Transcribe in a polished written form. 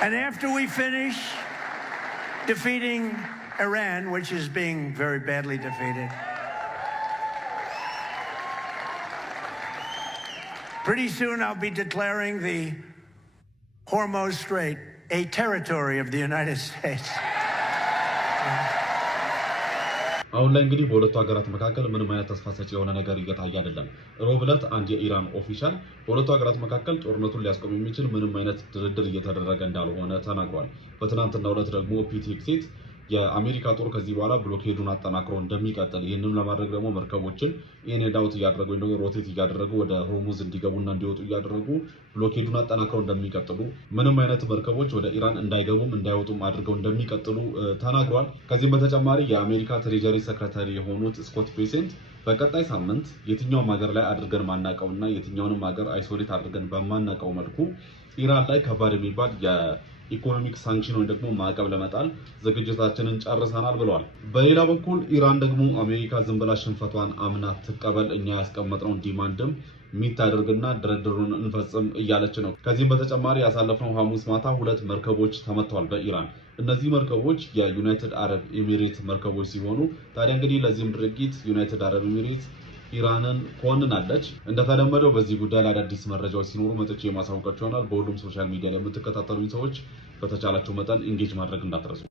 And after we finish defeating Iran, which is being very badly defeated, pretty soon I'll be declaring the Hormuz Strait a territory of the United States. አሁን ላይ እንግዲህ በሁለቱ ሀገራት መካከል ምንም አይነት ተስፋ ሰጪ የሆነ ነገር እየታየ አይደለም። ሮብ ዕለት አንድ የኢራን ኦፊሻል በሁለቱ ሀገራት መካከል ጦርነቱን ሊያስቆም የሚችል ምንም አይነት ድርድር እየተደረገ እንዳልሆነ ተናግሯል። በትናንትናው ዕለት ደግሞ ፒቲኤክስ የአሜሪካ ጦር ከዚህ በኋላ ብሎኬዱን አጠናክሮ እንደሚቀጥል ይህንን ለማድረግ ደግሞ መርከቦችን ኢንድ አውት እያደረጉ ወይ ደግሞ ሮቴት እያደረጉ ወደ ሆርሙዝ እንዲገቡና እንዲወጡ እያደረጉ ብሎኬዱን አጠናክረው እንደሚቀጥሉ ምንም አይነት መርከቦች ወደ ኢራን እንዳይገቡም እንዳይወጡም አድርገው እንደሚቀጥሉ ተናግሯል። ከዚህም በተጨማሪ የአሜሪካ ትሬጀሪ ሰክሬታሪ የሆኑት ስኮት ቤሴንት በቀጣይ ሳምንት የትኛውም ሀገር ላይ አድርገን ማናቀውና የትኛውንም ሀገር አይሶሌት አድርገን በማናቀው መልኩ ኢራን ላይ ከባድ የሚባል ኢኮኖሚክ ሳንክሽን ወይ ደግሞ ማዕቀብ ለመጣል ዝግጅታችንን ጨርሰናል ብለዋል። በሌላ በኩል ኢራን ደግሞ አሜሪካ ዝም ብላ ሽንፈቷን አምና ትቀበል እኛ ያስቀመጥነውን ዲማንድም ሚታደርግና ድርድሩን እንፈጽም እያለች ነው። ከዚህም በተጨማሪ ያሳለፍነው ሐሙስ ማታ 2 መርከቦች ተመተዋል በኢራን። እነዚህ መርከቦች የዩናይትድ አረብ ኤሚሬት መርከቦች ሲሆኑ ታዲያ እንግዲህ ለዚህም ድርጊት ዩናይትድ አረብ ኤሚሬት ኢራንን ኮንናለች። እንደተለመደው በዚህ ጉዳይ ላይ አዳዲስ መረጃዎች ሲኖሩ መጥቼ የማሳውቃችሁ ይሆናል። በሁሉም ሶሻል ሚዲያ ላይ የምትከታተሉኝ ሰዎች በተቻላችሁ መጠን ኢንጌጅ ማድረግ እንዳትረሱ።